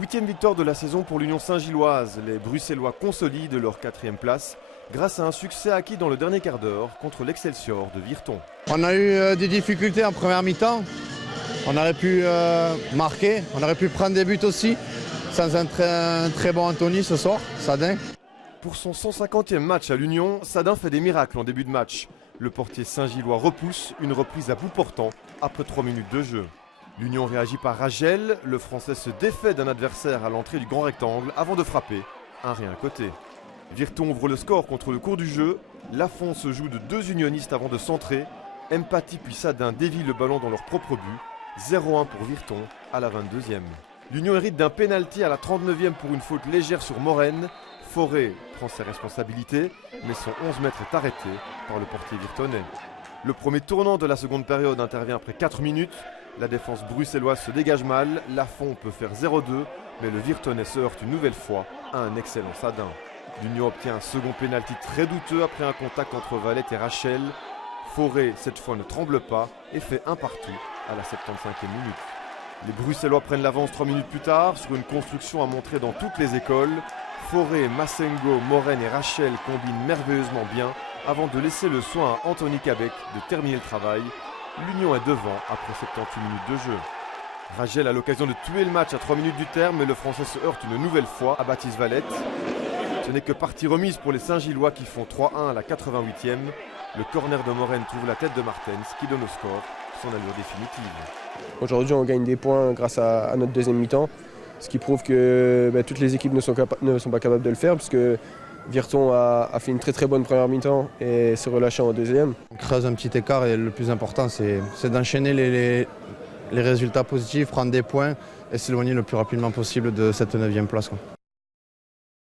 8e victoire de la saison pour l'Union Saint-Gilloise. Les Bruxellois consolident leur 4e place grâce à un succès acquis dans le dernier quart d'heure contre l'Excelsior de Virton. On a eu des difficultés en première mi-temps. On aurait pu marquer, on aurait pu prendre des buts aussi, sans un très bon Anthony ce soir, Sadin. Pour son 150e match à l'Union, Sadin fait des miracles en début de match. Le portier Saint-Gillois repousse une reprise à bout portant après 3 minutes de jeu. L'Union réagit par Ragel, le Français se défait d'un adversaire à l'entrée du grand rectangle avant de frapper, un rien côté. Virton ouvre le score contre le cours du jeu, Lafont se joue de 2 unionistes avant de centrer, Empati puis Sadin dévient le ballon dans leur propre but, 0-1 pour Virton à la 22e. L'Union hérite d'un pénalty à la 39e pour une faute légère sur Morenne. Forêt prend ses responsabilités, mais son 11 mètres est arrêté par le portier virtonnais. Le premier tournant de la seconde période intervient après 4 minutes. La défense bruxelloise se dégage mal, Lafont peut faire 0-2, mais le Virtonnais se heurte une nouvelle fois à un excellent Sadin. L'Union obtient un second pénalty très douteux après un contact entre Valette et Rachel. Forêt, cette fois, ne tremble pas et fait un partout à la 75e minute. Les Bruxellois prennent l'avance 3 minutes plus tard sur une construction à montrer dans toutes les écoles. Forêt, Massengo, Morenne et Rachel combinent merveilleusement bien avant de laisser le soin à Anthony Cabec de terminer le travail. L'Union est devant après 78 minutes de jeu. Rachel a l'occasion de tuer le match à 3 minutes du terme, mais le Français se heurte une nouvelle fois à Baptiste Valette. Ce n'est que partie remise pour les Saint-Gillois qui font 3-1 à la 88e. Le corner de Morenne trouve la tête de Martens qui donne au score son allure définitive. Aujourd'hui, on gagne des points grâce à notre deuxième mi-temps, ce qui prouve que toutes les équipes ne sont pas capables de le faire, puisque Virton a fait une très bonne première mi-temps et s'est relâché en deuxième. On creuse un petit écart et le plus important, c'est d'enchaîner les résultats positifs, prendre des points et s'éloigner le plus rapidement possible de cette 9e place.